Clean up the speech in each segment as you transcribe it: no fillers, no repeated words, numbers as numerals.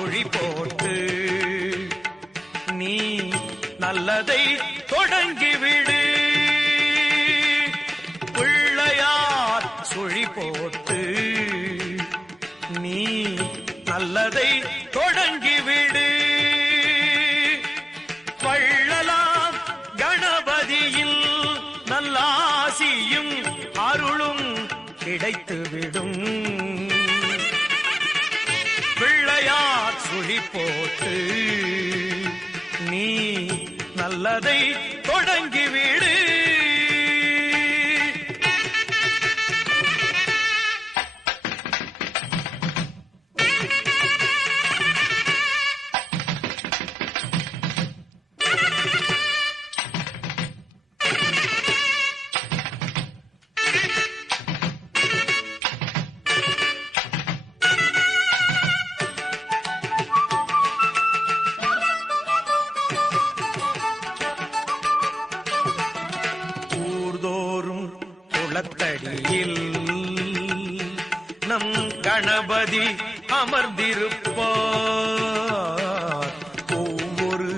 சுழி போட்டு நீ நல்லதை தொடங்கிவிடு. பிள்ளையார் சுழி போட்டு நீ நல்லதை தொடங்கிவிடு. வள்ளலாம் கணபதியில் நல்லாசியும் அருளும் கிடைத்துவிடும். பிள்ளையார் சுழி போட்டு நீ நல்லதை தொடங்கிவிடு. குளத்தடியில் நம் கணபதி அமர்ந்திருப்பார். ஒவ்வொரு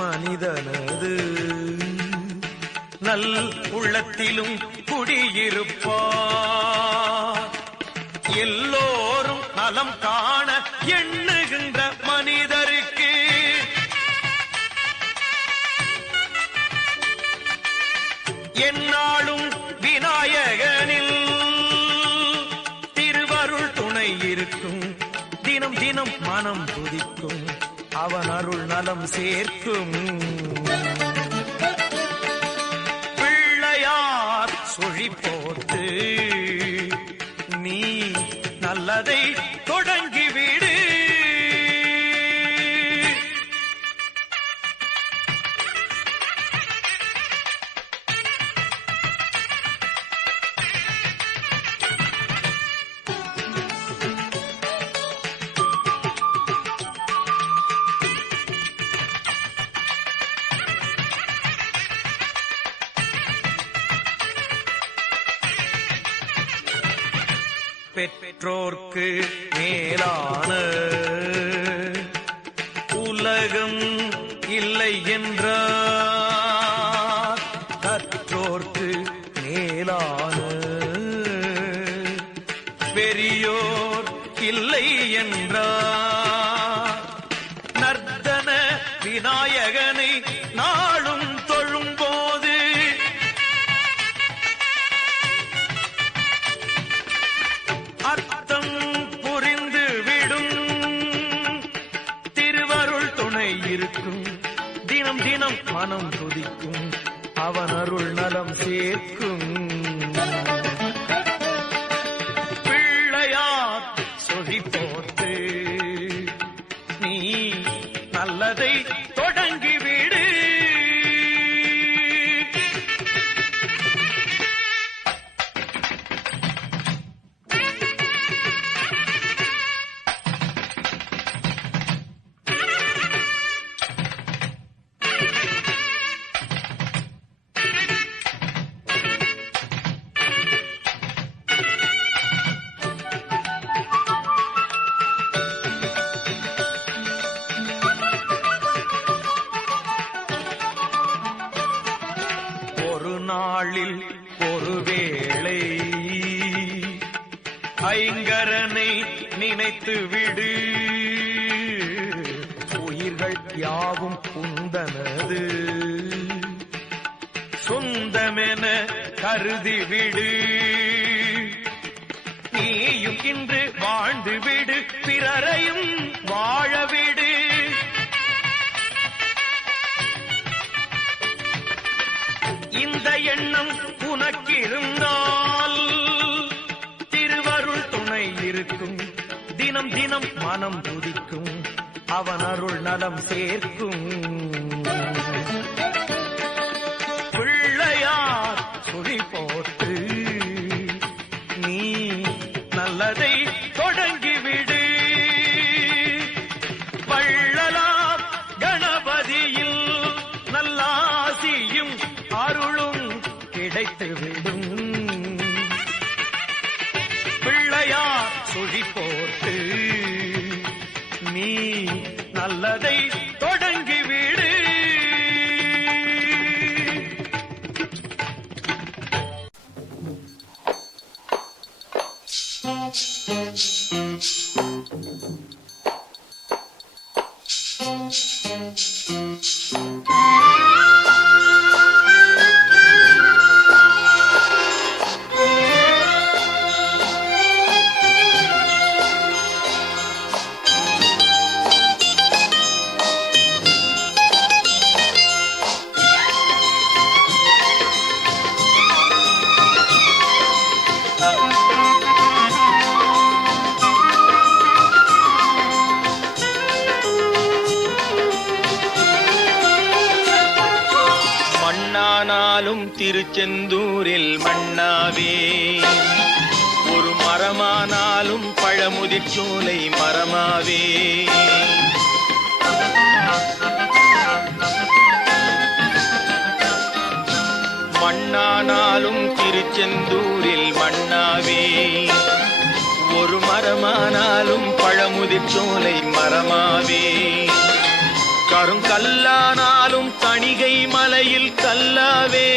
மனிதனது நல் உள்ளத்திலும் குடியிருப்பார். எல்லோரும் நலம் காண எண்ணுகின்ற மனிதருக்கு என்னாலும் விநாயகனில் திருவருள் துணை இருக்கும். தினம் தினம் மனம் துதிக்கும், அவன் அருள் நலம் சேர்க்கும். பிள்ளையார் சுழி போட்டு நீ நல்லதை தொடங்கிவிடு. பெற்றோர்க்கு மேலான உலகம் இல்லை என்றார். கற்றோர்க்கு மேலான பெரியோர் இல்லை என்றார். நர்த்தன விநாயகனை நாளும் தொழும்போது அர்த்தம் புரிந்து விடும். திருவருள் துணை இருக்கும், தினம் தினம் மனம் துதிக்கும், அவன் அருள் நலம் சேர்க்கும். பிள்ளையார் சுழி போட்டு நீ நல்லதை தொடங்கிவிடு. நாளில் ஒருவேளை ஐங்கரனை நினைத்து விடு. உயிர்கள் யாவும் உந்தனது சொந்தமென கருதிவிடு. நீயும் இன்று வாழ்ந்து விடு, பிறரையும் வாழவிடு. இந்த எண்ணம் உனக்கிருந்தால் திருவருள் துணை இருக்கும். தினம் தினம் மனம் துதிக்கும், அவன் அருள் நலம் சேர்க்கும். பிள்ளையார் சுழி போட்டு நீ நல்லதை தொடங்கிவிடு. வள்ளலாம் கணபதியில் நல்லாசியும் அருளும் கிடைத்துவிடும். பிள்ளையார் சுழி போட்டு நீ நீ நல்லதை தொடங்கி விடு. மண்ணானாலும் திருச்செந்தூரில் மண்ணாவே, ஒரு மரமானாலும் பழமுதிர்ச்சோலை மரமாவே. மண்ணானாலும் திருச்செந்தூரில் மண்ணாவே, ஒரு மரமானாலும் பழமுதிர்ச்சோலை மரமாவே. கருங்கல்லானாலும் தணிகை மலையில் கல்லாவே,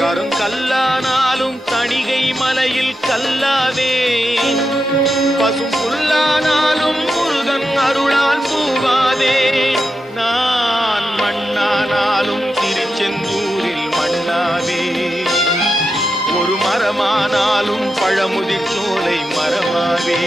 கருங்கல்லானாலும் தணிகை மலையில் கல்லாவே. பசும் புல்லானாலும் முருகன் அருளால் பூவாவே. நான் மண்ணானாலும் திருச்செந்தூரில் மண்ணாவே, ஒரு மரமானாலும் பழமுதிர்ச்சோலை மரமாவே.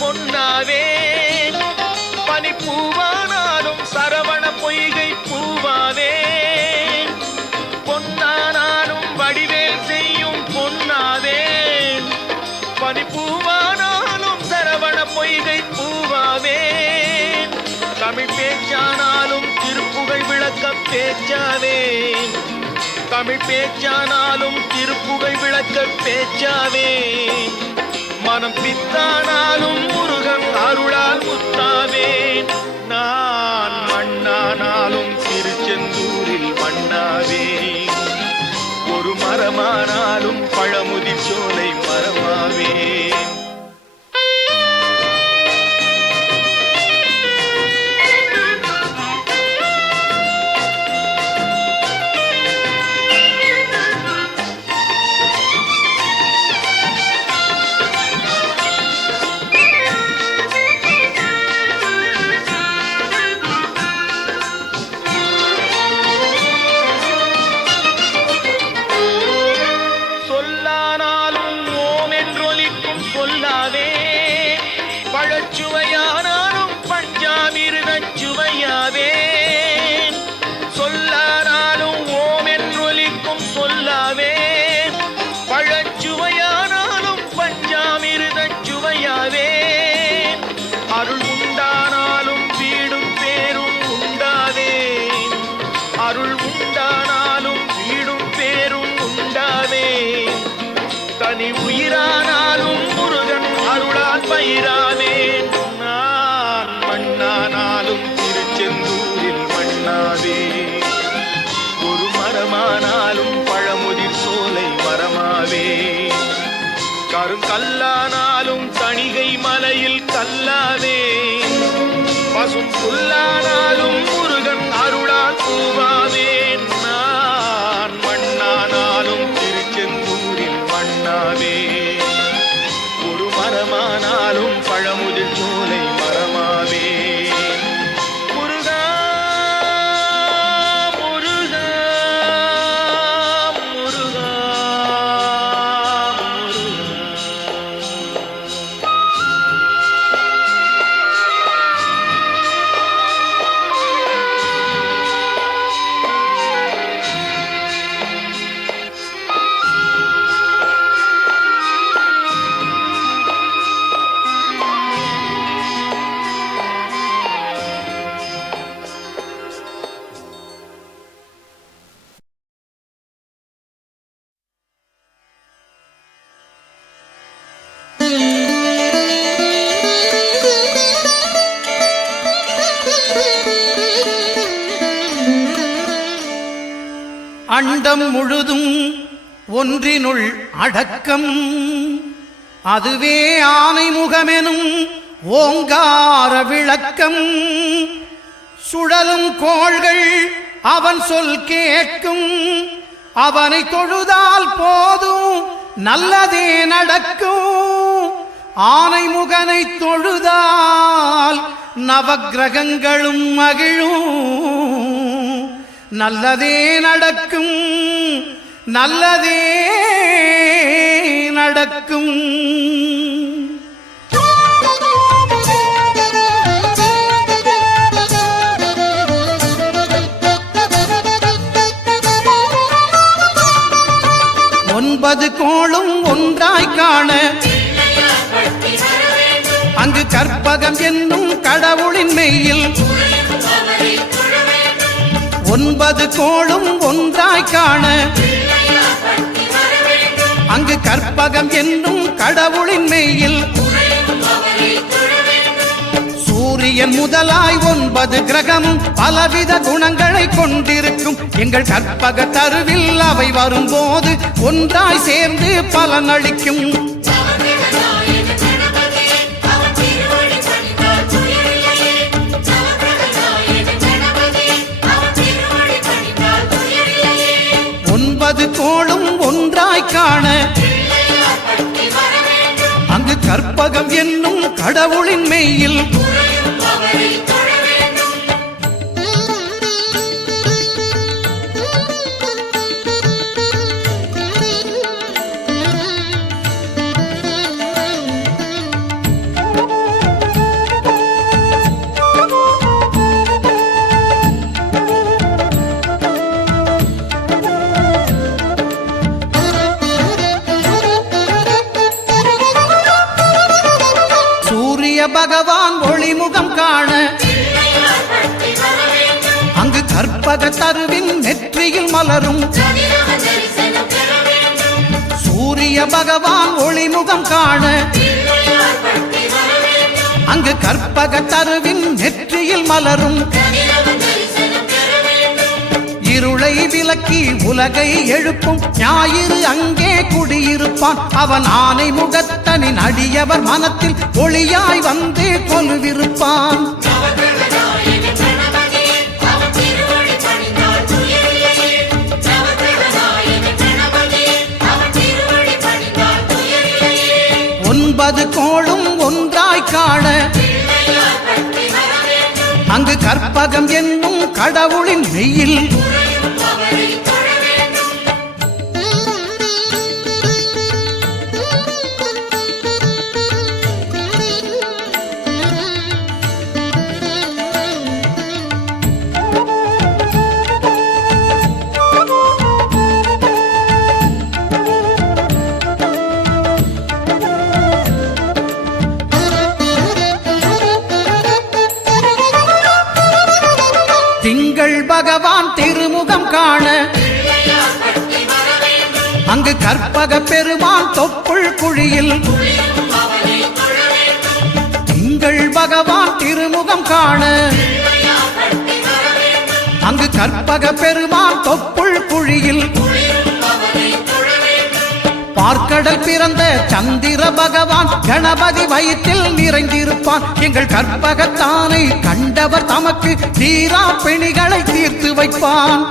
பொன்னாவே, பனிப்பூவானாலும் சரவண பொய்கை பூவாவே. பொன்னானாலும் வடிவேல் செய்யும் பொன்னாவே, பனிப்பூவானாலும் சரவண பொய்கை பூவாவே. தமிழ் பேச்சானாலும் திருப்புகழ் விளக்க பேச்சாவே, தமிழ் பேச்சானாலும் திருப்புகழ் விளக்க பேச்சாவே. மனம் பித்தானாலும் முருகன் அருளால் முத்தாவே. நான் மண்ணானாலும் திருச்செந்தூரில் மண்ணாவே, ஒரு மரமானாலும் பழமுதிர்ச்சோலை மரமாவே. பழச்சுவையானாலும் பஞ்சாமிர்தச் சுவையாவே. சொல்லானாலும் ஓம் என்றொலிக்கும் சொல்லாவே. பழச்சுவையானாலும் பஞ்சாமிர்தச் சுவையாவே. அருள் உண்டானாலும் வீடும் பேரும் உண்டாவே, அருள் உண்டானாலும் வீடும் பேரும் உண்டாவே. தனி உயிரானாலும் முருகன் அருளால் பயிராவே. நான் மண்ணானாலும் திருச்செந்தூரில் மண்ணாவே, ஒரு மரமானாலும் பழமுதிர் சோலை மரமாவே. கருங்கல்லானாலும் தணிகை மலையில் கல்லாவே. பசும் புல்லானாலும் முருகன் அருளால் பூவாவே. நான் மண்ணானாலும் திருச்செந்தூரில் மண்ணாவே, ஒரு மரமானாலும் பழமுதிர்ச்சோலை மரமாவே. முருகா முருகா முருகா முருகா. அண்டம் முழுதும் ஒன்றினுள் அடக்கம், அதுவே ஆனைமுகமெனும் ஓங்கார விளக்கம். சுழலும் கோள்கள் அவன் சொல் கேட்கும், அவனை தொழுதால் போதும் நல்லதே நடக்கும். ஆனைமுகனை தொழுதால் நவக்கிரகங்களும் மகிழும், நல்லதே நடக்கும், நல்லதே நடக்கும். ஒன்பது கோளும் ஒன்றாய் காண அங்கு கற்பகம் என்னும் கடவுளின் மெய்யில். ஒன்பது கோளும் ஒன்றாய் காண அங்கு கற்பகம் என்னும் கடவுளின் மெய்யில். சூரியன் முதலாய் 9 கிரகமும் பலவித குணங்களை கொண்டிருக்கும். எங்கள் கற்பக தருவில் அவை வரும்போது ஒன்றாய் சேர்ந்து பலனளிக்கும். ஒன்பது கோளும் ஒன்றாய் காண அங்கு கற்பகம் என்னும் கடவுளின் மெய்யில். பகவான் ஒளிமுகம் காண அங்கு கற்பக தருவின் நெற்றியில் மலரும். சூரிய பகவான் ஒளிமுகம் காண அங்கு கற்பக தருவின் நெற்றியில் மலரும். இருளை விலக்கி உலகை எழுப்பும் ஞாயிறு அங்கே குடியிருப்பான். அவன் ஆனை முகத்தனின் அடியவர் மனத்தில் ஒளியாய் வந்து கொலுவிருப்பான். ஒன்பது கோளும் ஒன்றாய் காண அங்கு கற்பகம் என்னும் கடவுளின் மெய்யில். திங்கள் பகவான் திருமுகம் காண அங்கு கற்பக பெருமான் தொப்புள் குழியில். திங்கள் பகவான் திருமுகம் காண அங்கு கற்பக பெருமான் தொப்புள் குழியில். பார்க்கடல் பிறந்த சந்திர பகவான் கணபதி வயிற்றில் நிறைந்திருப்பான். எங்கள் கற்பகத்தானை கண்டவர் தமக்கு தீரா பிணிகளை தீர்த்து வைப்பான்.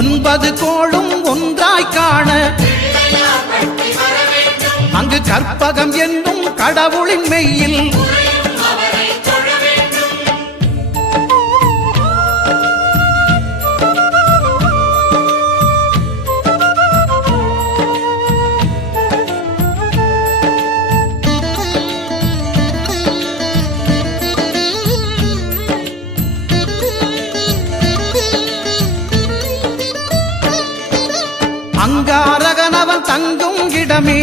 ஒன்பது கோளும் ஒன்றாய் காண அங்கு கற்பகம் என்னும் கடவுளின் மெய்யில். அங்காரகனவன் தங்கும் இடமே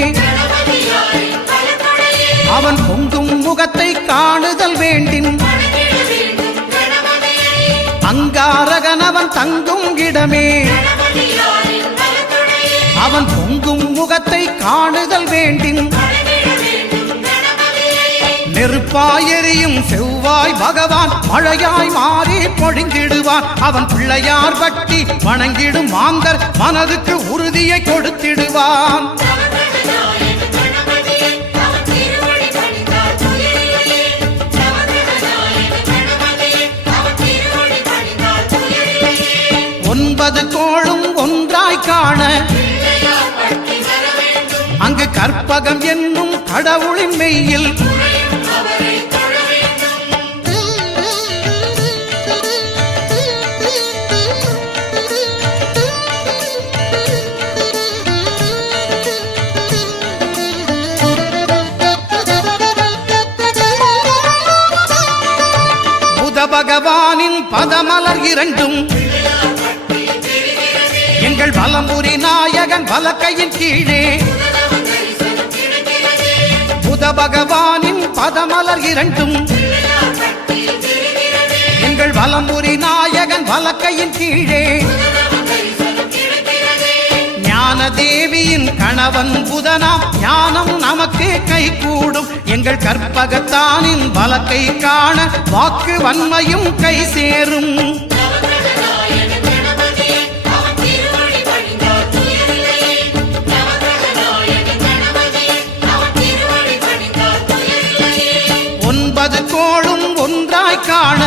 அவன் பொங்கும் முகத்தை காணுதல் வேண்டின். அங்காரகனவன் தங்கும் இடமே அவன் பொங்கும் முகத்தை காணுதல் வேண்டின். நெருப்பாயெரியும் செவ்வாய் பகவான் மழையாய் மாறி பொழிந்திடுவான். அவன் பிள்ளையார் பக்தி வணங்கிடும் மாந்தர் மனதுக்கு உறுதியை கொடுத்திடுவான். ஒன்பது கோளும் ஒன்றாய் காண அங்கு கற்பகம் என்னும் கடவுளின் மெய்யில் புத பகவானின் பதமலர் இரண்டும் எங்கள் வலம்புரி நாயகன் வலக்கையின் கீழே புத பகவானின் பதமலர் இரண்டும் எங்கள் வலம்புரி நாயகன் வலக்கையின் கீழே ஞான தேவியின் கணவன் புதனாம் ஞானம் நமக்கு கை கூடும். எங்கள் கற்பகத்தானின் வலக்கை காண வாக்கு வன்மையும் கை சேரும். ஒன்பது கோளும் ஒன்றாய் காண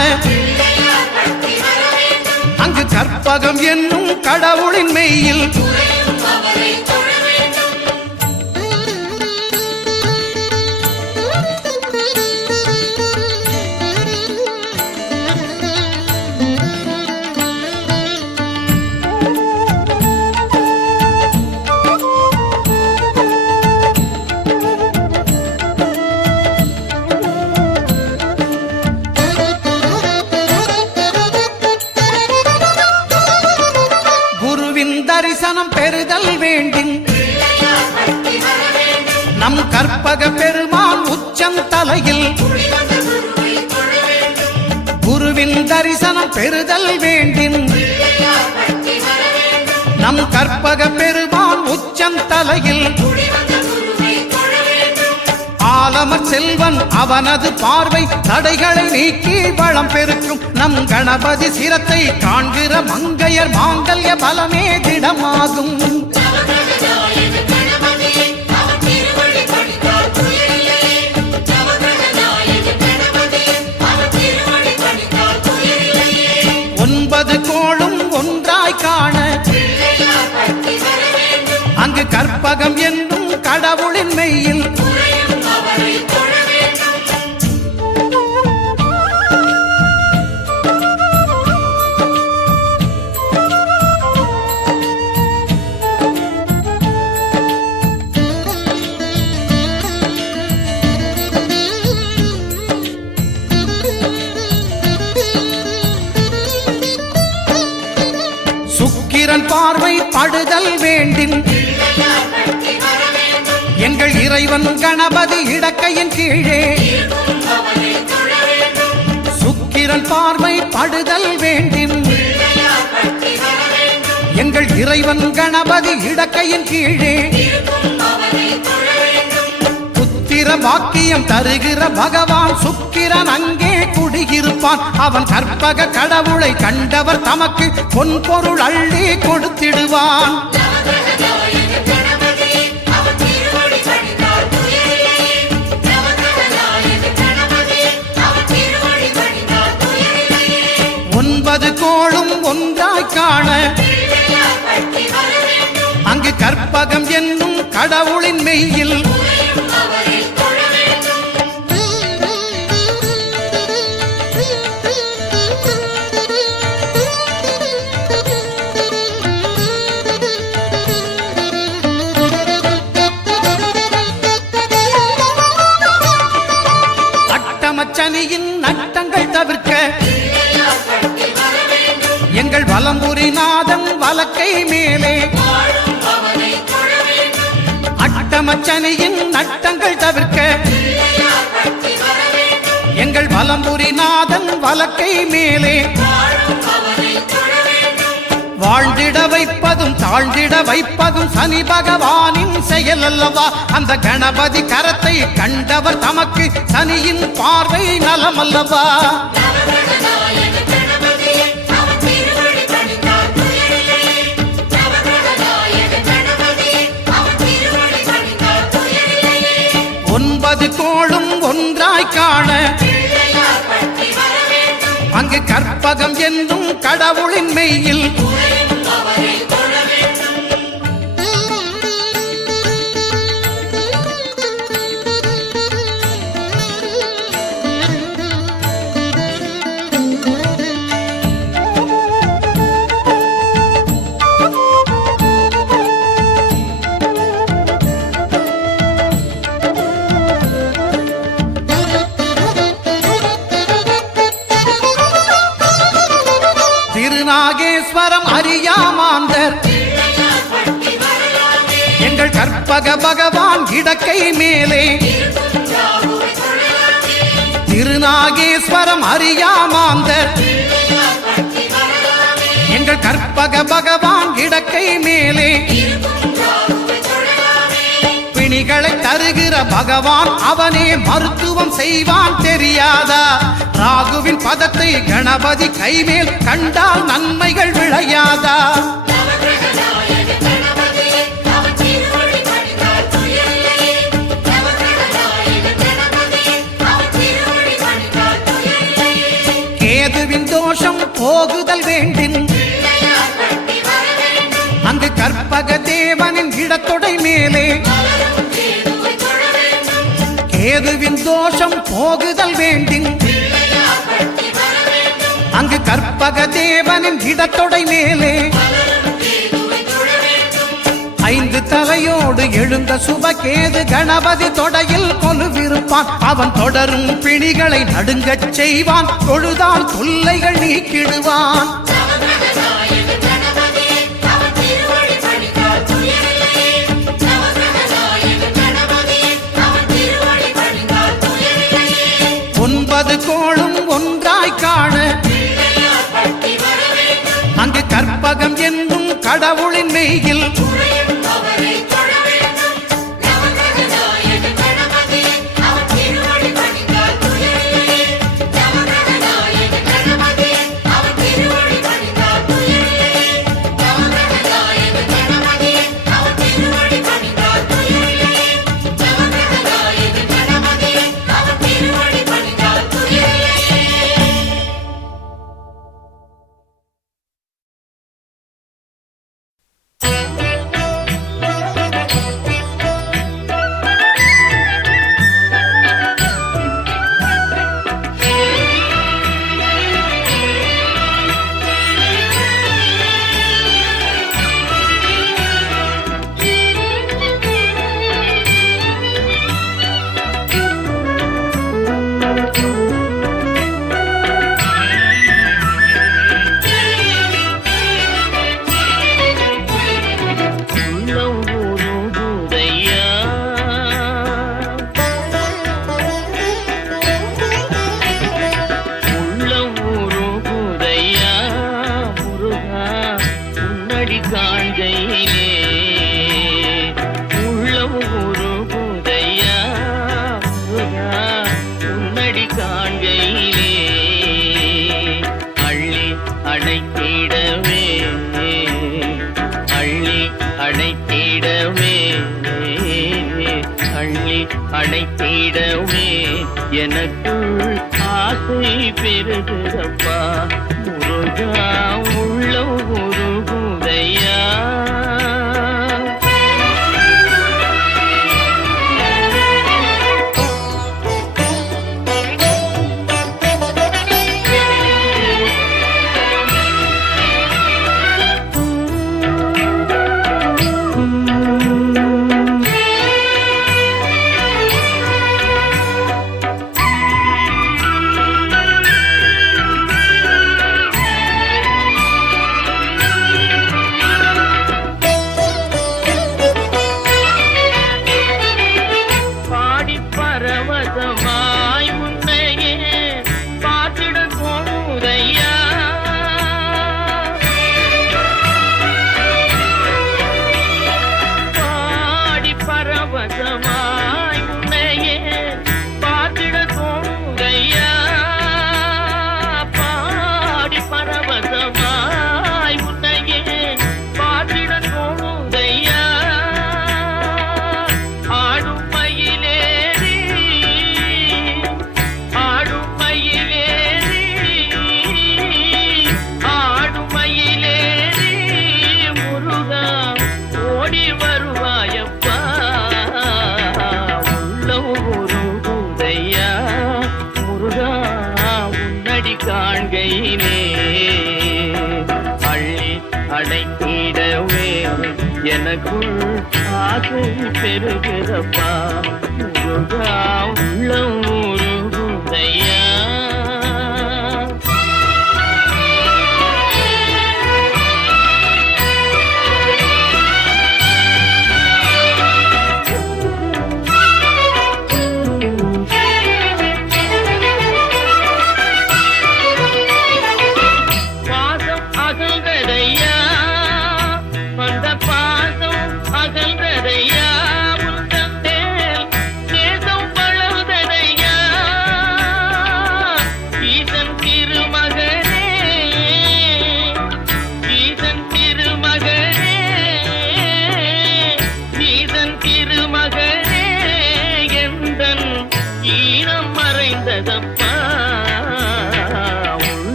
அங்கு கற்பகம் என்னும் கடவுளின் மெய்யில் தரிசனம் பெறுதல் வேண்டின் நம் கற்பக பெருமான் உச்சந்தலையில் குருவின் தரிசனம் பெறுதல் வேண்டின் நம் கற்பக பெருமான் உச்சந்தலையில் ஆலமர் செல்வன் அவனது பார்வை தடைகளை நீக்கி வளம் பெருக்கும். நம் கணபதி சிரத்தை காண்கிற மங்கையர் மாங்கல்ய பலமே திடமாகும். ஒன்பது கோளும் ஒன்றாய் காண அங்கு கற்பகம் என்னும் கடவுளின் மெய்யில் சுக்கிரன் பார்வை படுதல் வேண்டின் எங்கள் இறைவன் கணபதி இடக்கையின் கீழே சுக்கிரன் பார்வை படுதல் வேண்டின் எங்கள் இறைவன் கணபதி இடக்கையின் கீழே புத்திர பாக்கியம் தருகிற பகவான் சுக்கிரன் அங்கே குடியிருப்பான். அவன் கற்பக கடவுளை கண்டவர் தமக்கு பொன் பொருள் அள்ளி கொடுத்திடுவான். ஒன்பது கோளும் ஒன்றாய் காண அங்கு கற்பகம் என்னும் கடவுளின் மெய்யில் அட்டமச்சனியின் நட்டங்கள் தவிர்க்க எங்கள் வலம்புரி நாதன் வலக்கை மேலே அட்டமச்சனியின் நட்டங்கள் தவிர்க்க எங்கள் வலம்புரி நாதன் வலக்கை மேலே வாழ்ந்திட வைப்பதும் தாழ்ந்திட வைப்பதும் சனி பகவானின் செயல் அல்லவா? அந்த கணபதி கரத்தை கண்டவர் தமக்கு சனியின் பார்வை நலம் அல்லவா? ஒன்பது கோளும் ஒன்றாய் காண அங்கு கற்பகம் என்னும் கடவுளின் மெய்யில் திருநாகேஸ்வரம் அறியாமாந்தர் எங்கள் கற்பக பகவான் இடக்கை மேலே திருநாகேஸ்வரம் அறியாமாந்தர் எங்கள் கற்பக பகவான் இடக்கை மேலே பிணிகளை தருகிற பகவான் அவனே மருத்துவம் செய்வான் தெரியாதா? ராகுவின் பதத்தை கணபதி கைமேல் கண்டால் நன்மைகள் விளையாதா? கேதுவின் தோஷம் போகுதல் வேண்டின் அங்கு கற்பக தேவனின் இடத்தொடை மேலே கேதுவின் தோஷம் போகுதல் வேண்டின் அங்கு கற்பக தேவனின் இடத்தொடை மேலே ஐந்து தலையோடு எழுந்த சுபகேது கணபதி தொடையில் கொலுவிருப்பான். அவன் தொடரும் பிணிகளை நடுங்கச் செய்வான். தொழுதால் தொல்லைகள் நீக்கிடுவான். ஒன்பது கோளும் ஒன்றாய் காண அங்கு கற்பகம் என்னும் கடவுளின் மெய்யில் அணைத்திடவே எனக்குள் ஆசை பெருகிறப்பா முருகா உள்ள உருகுதையா எனக்குள் ஆசை பெருகிறப்பா முருகா உள்ளம் உருகுதையா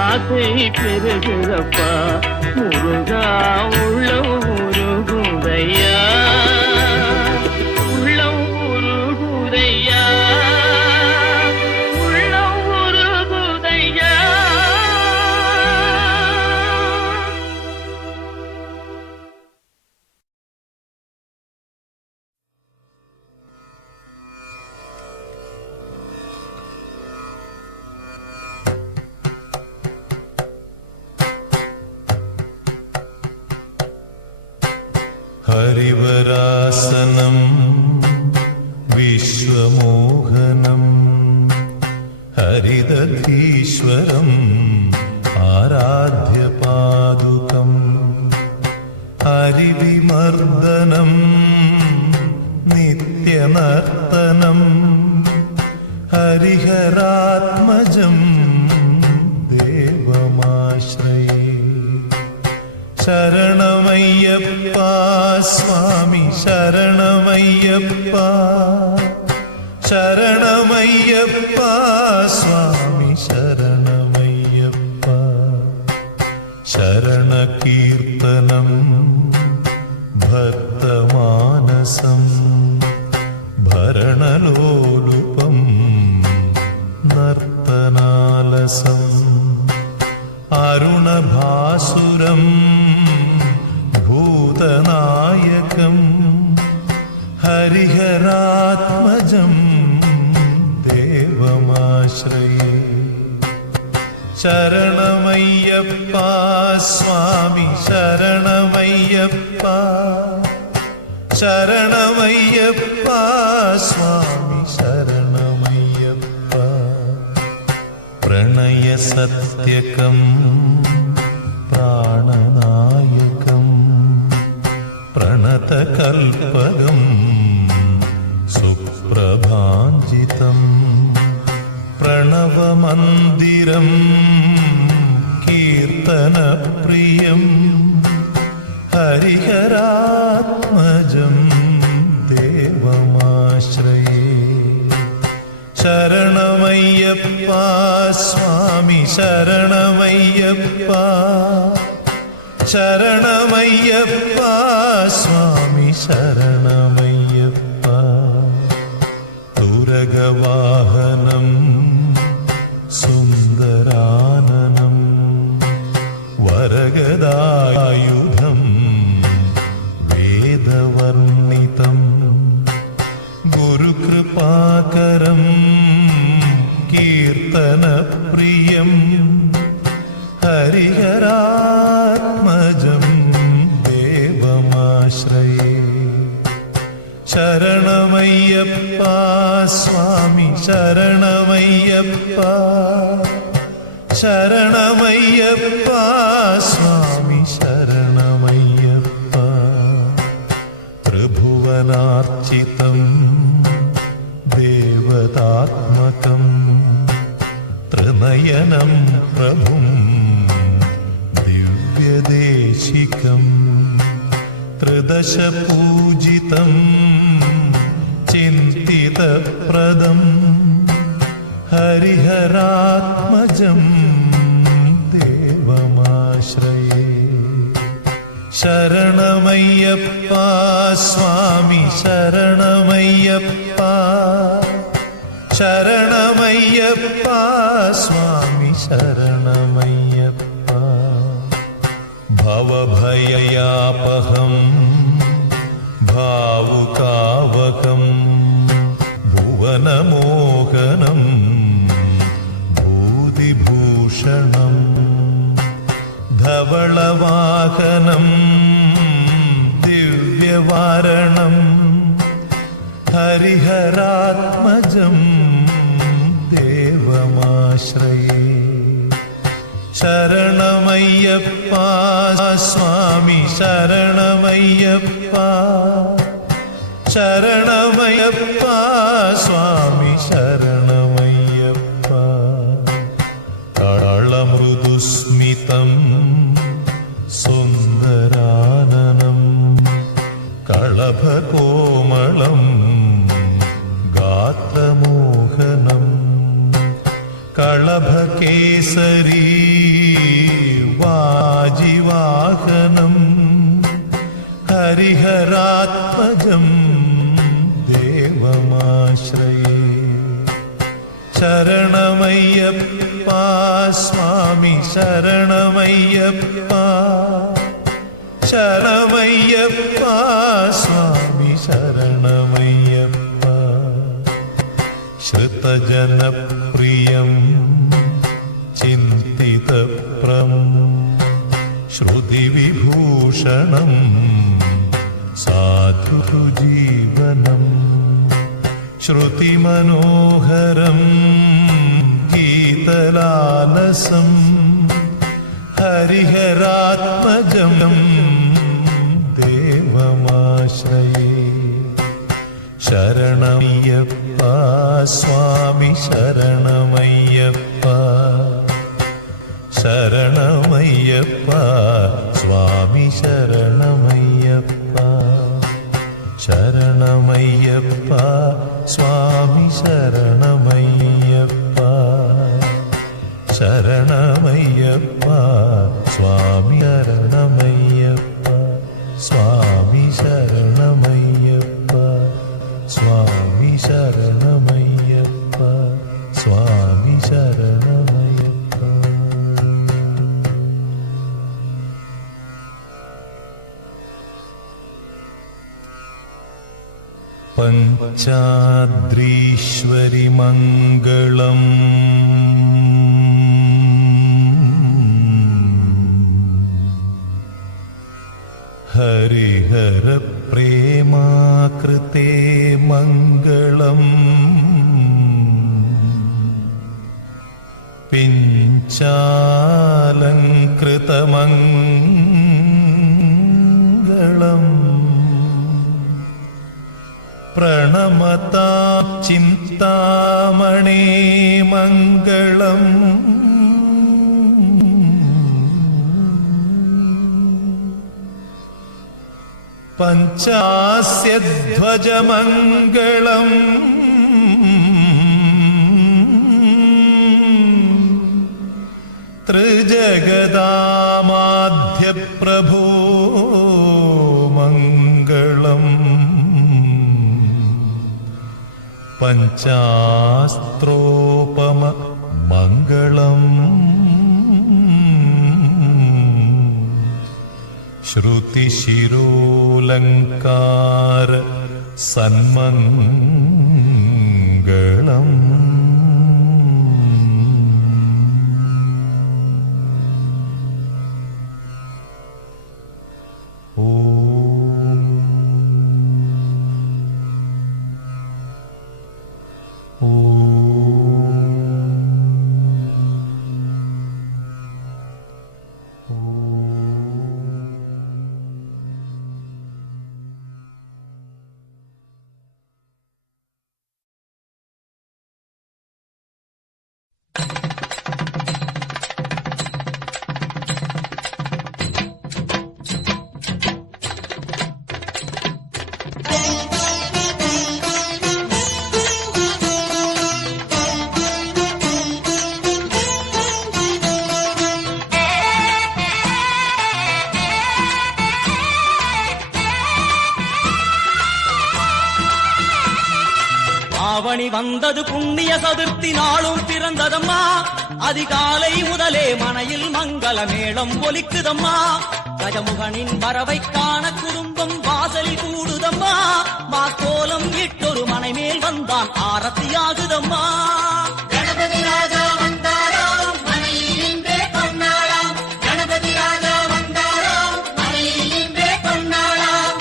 ஆசை பெருகிறப்பா முருகா உள்ளம் உருகுதையா உள்ளம் உருகுதையா உள்ளம் உருகுதையா हरिवरासनं विश्वमोहनं हरिदधीश्वरम् आराध्यपादुकम् हरिविमर्दनं नित्यनर्तनं हरिहरात्मजं देवमाश्रये शरणमय्यप्पा स्वामी शरणमय्यप्पा शरणमय्यप्पा स्वामी शरणमय्यप्पा शरणकीर्तनं भक्तमानसं भरणलोलुपं नर्तनालसम् अरुणभासुरम् भूतनायकं हरिहरात्मजं देवमाश्रये शरणमय्यप्पा स्वामी शरणमय्यप्पा शरणमय्यप्पा स्वामी शरणमय्यप्पा प्रणयसत्यकं प्राणनायकं कल्पकम् सुप्रभाञ्जितम् प्रणवमन्दिरम् कीर्तनप्रियम् हरिहरात्मजम् देवमाश्रये शरणमय्यप्पा स्वामी शरणमय्यप्पा शरणमय्यप्पा स्वामी शरणमय्यप्पा तुरगवाहनम् सुन्दराननम् वरगदायुधम् वेदवर्णितम् गुरुकृपाकरम् कीर्तनप्रियम् हरिहरात्मजम् देवमाश्रये शरणमय्यप्पा स्वामी शरणमय्यप्पा शरणमय्यप्पा स्वामी शरणमय्यप्पा त्रिभुवनार्चितम् देवतात्मकम् त्रिनयनं प्रभुं दिव्यदेशिकं त्रिदशपूजितं चिन्तितप्रदं हरिहरात्मजं देवमाश्रये शरणमय्यप्पा स्वामी शरणमय्यप्पा शरणमय्यप्पा स्वामी शरणमय्यप्पा भवभययापहं भावुकावकं भुवनमोहनं भूतिभूषणं धवलवाहनं दिव्यवारणं हरिहरात्मजं देवमाश्रये शरणमय्यप्पा स्वामी शरणमय्यप्पा शरणमय्यप्पा स्वामी शरणमय्यप्पा ताळमृदुस्मितं सुन्दराननं कळभकोमलं गात्रमोहनं कळभकेसरी वाजिवाहनं हरिहरात्मजं देवमाश्रये शरणमय्यप्पा स्वामी शरणमय्यप्पा शरणमय्यप्पा स्वामी शरणमय्यप्पा श्रुतजनप्रियं चिन्तितप्रम् श्रुतिविभूषणं साधुजीवनं श्रुतिमनोहरं गीतलालसं हरिहरात्मजं देवमाश्रये शरणमय्यप्पा स्वामी शरणमय्यप्पा शरणमय्यप्पा स्वामी शरणमय्यप्पा शरणमय्यप्पा स्वामी शरणमय्यप्पा शरणमय्यप्पा स्वामी शरणमय्यप्पा स्वामी शरणमय्यप्पा स्वामी शरणमय्यप्पा स्वामी शरणमय्यप्पा पञ्चाद्रीश्वरि मङ्गलम् हरिहर प्रेमाकृते मङ्गलम् पिञ्चालङ्कृतमङ्गलम् पञ्चास्यध्वजमङ्गलम् त्रिजगदामाध्यप्रभो मङ्गलम् पञ्चास्त्रोपम मङ्गलम् श्रुतिशिरोलङ्कार सन्मङ्गलम् ஆவணி வந்தது புண்ணிய சதுர்த்தி நாளும் பிறந்ததம்மா. அதிகாலை முதலே மனையில் மங்கள மேளம் ஒலிக்குதம்மா. கஜமுகனின் வரவை காண குடும்பம் வாசலில் கூடுதம்மா. மாக்கோலம் இட்டொரு மனை மேல் வந்தான் ஆரத்தியாகுதம்மா. கணபதி ராஜா வந்தாராம் மனையில் இன்றே பொன்னாளாம். கணபதி ராஜா வந்தாராம் மனையில் இன்றே பொன்னாளாம்.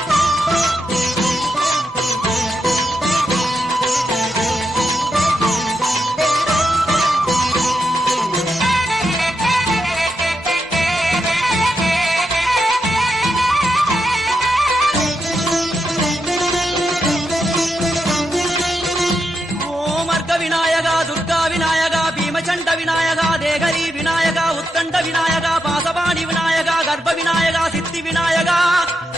விநாயகா துர்கா விநாயகா பீமச்சண்ட விநாயகா தேகரி விநாயகா உத்கண்ட விநாயகா பாசபாணி விநாயகா கர்ப்ப விநாயகா சித்தி விநாயகா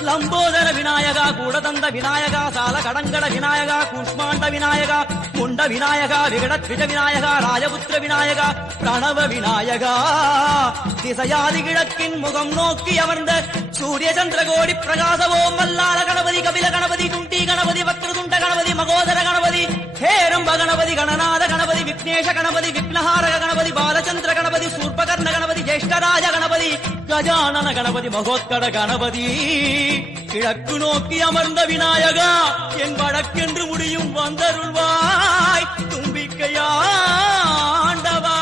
லம்போதர விநாயகா கூடதந்த விநாயகா சால கடங்கட விநாயகா கூஷ்மாண்ட விநாயகா குண்ட விநாயகா விகடத்விஜ விநாயகா ராஜபுத்திர விநாயகா பிரணவ விநாயகா திசையாதி கிழக்கின் முகம் நோக்கி அமர்ந்த சூரிய சந்திரகோடி பிரகாசவோம் மல்லால கணபதி கபில கணபதி துண்டி கணபதி வக்ரதுண்ட கணபதி மகோதர கணபதி ஹேரம்ப கணபதி கணநாத கணபதி விக்னேஷ கணபதி விக்னஹாரக கணபதி பாலச்சந்திர கணபதி சூர்பகர்ண கணபதி ஜேஷ்டராஜ கணபதி கஜானன கணபதி மகோத்கட கணபதி கிழக்கு நோக்கி அமர்ந்த விநாயகா என் வழக்கென்று முடியும் வந்தருள்வாய் தும்பிக்கையாண்டவா.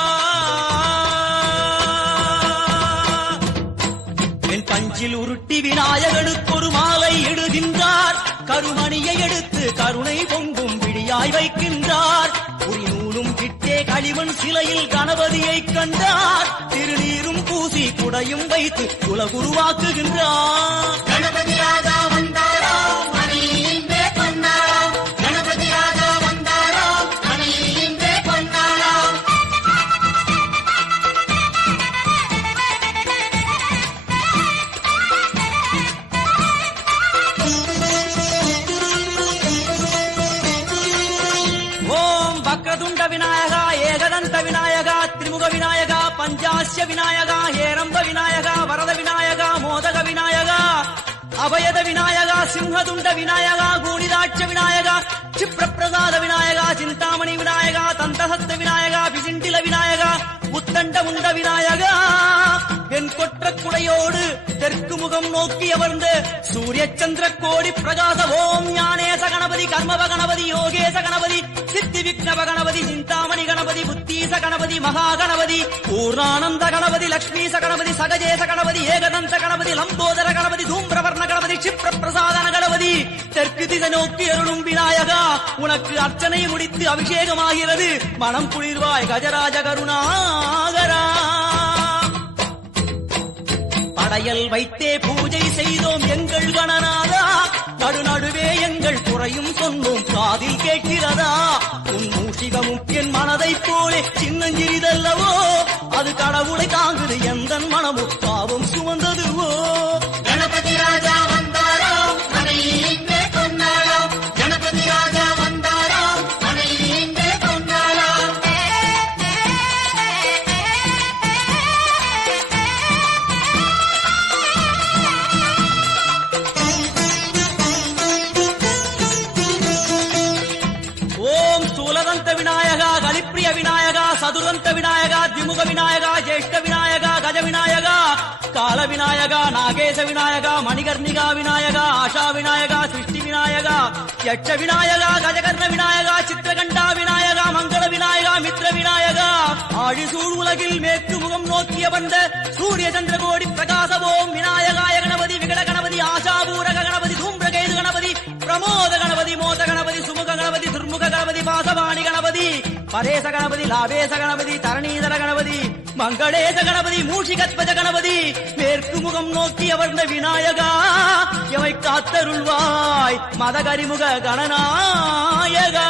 என் பஞ்சில் உருட்டி விநாயகனுக்கு ஒரு மாலை இடுகின்றார். கருமணியை எடுத்து கருணை பொங்கும் விடியாய் வைக்கின்றார். ஒரு நூலும் கிட்டே களிமண் சிலையில் கணபதியை கண்டார். திருநீரும் பூசி குடையும் வைத்து குலகுருவாக்குகின்றார். கணபதி ராஜா வந்தாரோ மனையில் இன்றே பொன்னாளாம். கணபதி ராஜா வந்தாரோ மனையில் இன்றே பொன்னாளாம். ஓம் வக்ரதுண்ட விநாயகா ஏகதந்த விநாயகா திரிமுக விநாயகா பஞ்சாஸ்ய விநாயகா ஹேரம்ப விநாயகா வரத விநாயகா மோதக விநாயகா அபயத விநாயகா சிம்ஹதுண்ட விநாயகா கூடிதாட்ச விநாயகா क्षिप्रप्रसाद विनायका चिंतामणि विनायका तंतहस्त विनायका विसिंडिल विनायका உத்தண்ட உண்ட விநாயகா என் கொற்ற குடையோடு தெற்கு முகம் நோக்கி அமர்ந்து சூரிய சந்திர கோடி பிரகாச ஓம் ஞானேச கணபதி கர்மவ கணபதி யோகேச கணபதி சித்தி விக்னவ கணபதி சிந்தாமணி கணபதி புத்தீச கணபதி மகா கணபதி பூர்ணானந்த கணபதி லக்ஷ்மீச கணபதி சகஜேச கணபதி ஏகதந்த கணபதி லம்போதர கணபதி தூம்பிரவர்ண கணபதி क्षिप्र பிரசாதன கணபதி தெற்கு திசை நோக்கி அருளும் விநாயகா உனக்கு அர்ச்சனை முடித்து அபிஷேகமாகிறது மனம் குளிர்வாய் கஜராஜ கருணாகரா படையல் வைத்தே பூஜை செய்தோம் எங்கள் கணநாதா நடுநடுவே எங்கள் குறையும் சொன்னோம் காதில் கேட்கிறதா உன் மூஷிகமும் என் மனதைப் போலே சின்னஞ்சிறிதல்லவோ அது கடவுளை தாங்குது எந்த மனமும் பாவம் சுமந்ததுவோ கணபதி ராஜா வந்தாரோ மனை கால விநாயகா, நாகேச விநாயகா, மணிகர்ணிகா விநாயகா, ஆஷா விநாயகா, சிருஷ்டி விநாயகா, யட்ச விநாயகா, கஜகர்ண விநாயகா, சித்திரகண்டா விநாயகா, மங்கள விநாயகா, மித்ர விநாயகா, ஆழிசூழ் உலகில் மேற்கு முகம் நோக்கிய வந்த சூரிய சந்திரகோடி பிரகாச ஓம் விநாயகாய கணபதி, விகட கணபதி, ஆசாபூரக கணபதி, தூம்பிரகேது கணபதி, பிரமோத கணபதி, மோத கணபதி, சுமுக கணபதி, துர்முக கணபதி, பாசவாணி கணபதி, பரேச கணபதி, லாபேச கணபதி, தரணீதர கணபதி, மங்களேச கணபதி, மூஷிகத்வஜ கணபதி, மேற்கு முகம் நோக்கி அமர்ந்த விநாயகா எவை காத்தருள்வாய் மதகரிமுக கணநாயகா.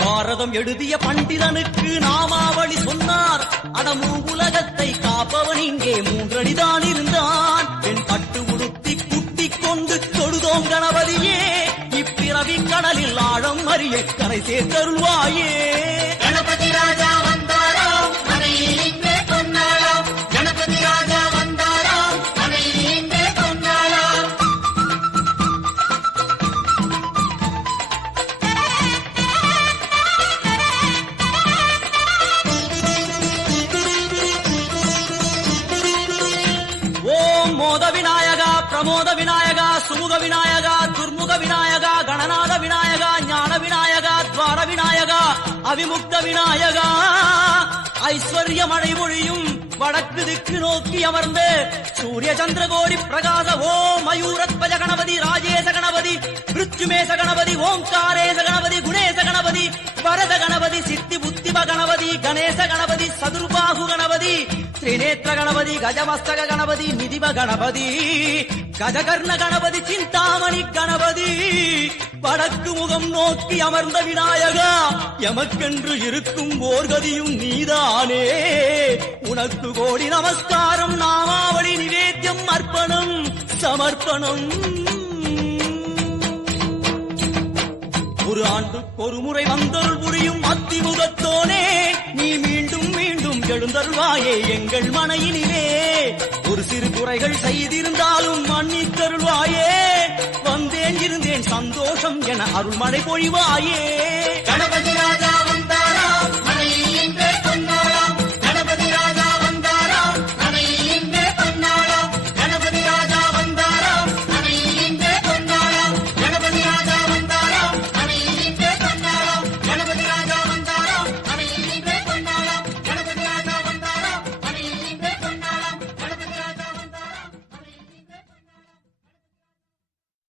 பாரதம் எழுதிய பண்டிதனுக்கு நாமாவளி சொன்னார். அடமூ உலகத்தை காப்பவன் இங்கே மூன்றடிதான் இருந்தான். என் பட்டு உடுத்தி குட்டிக் கொண்டு தொழுதோம் கணபதியே, இப்பிறவி கடலில் ஆழம் அறிய கரை சேர்த்தருள்வாயே. கணபதி ராஜா வந்தாரோ மனையில் இங்கே கொண்டாரோ, கணபதி ராஜா வந்தாரோ மனையில் இங்கே கொண்டாரோ. ஓம் மோத விநாயகா, பிரமோத விநாயகா, சுமுக விநாயகா, துர்முக விநாயகா, கணநாத விநாயகா, ஞான விநாயகா, துவார விநாயகா, அவிமுக்த விநாயகா, ஐஸ்வர்ய மழை மொழியும் வடக்கு திக்கு நோக்கி அமர்ந்து சூரிய சந்திரகோடி பிரகாச ஓம் மயூரத்வஜ கணபதி, ராஜேச கணபதி, மிருத்யுமேச கணபதி, ஓம்காரேச கணபதி, குணேச கணபதி, வரத கணபதி, சித்தி புத்திப கணபதி, கணேச கணபதி, சதுர்பாகு கணபதி, திரிநேத்திர கணபதி, கஜமஸ்தக கணபதி, நிதிப கணபதி, கஜகர்ண கணபதி, சிந்தாமணி கணபதி, வடக்கு முகம் நோக்கி அமர்ந்த விநாயகா எமக்கென்று இருக்கும் ஓர்கதியும் நீதானே. உனக்கு கோடி நமஸ்காரம், நாமாவளி நிவேத்தியம், அர்ப்பணம் சமர்ப்பணம். ஒரு ஆண்டுக்கு ஒரு முறை வந்தருள் புரியும் அத்திமுகத்தோனே, நீ மீண்டும் மீண்டும் எழுந்தருள்வாயே எங்கள் மனையினிலே. ஒரு சிறு குறைகள் செய்திருந்தாலும் மன்னித்தருள்வாயே, வந்தேன் இருந்தேன் சந்தோஷம் என அருள்மழை பொழிவாயே. கணபதி ராஜா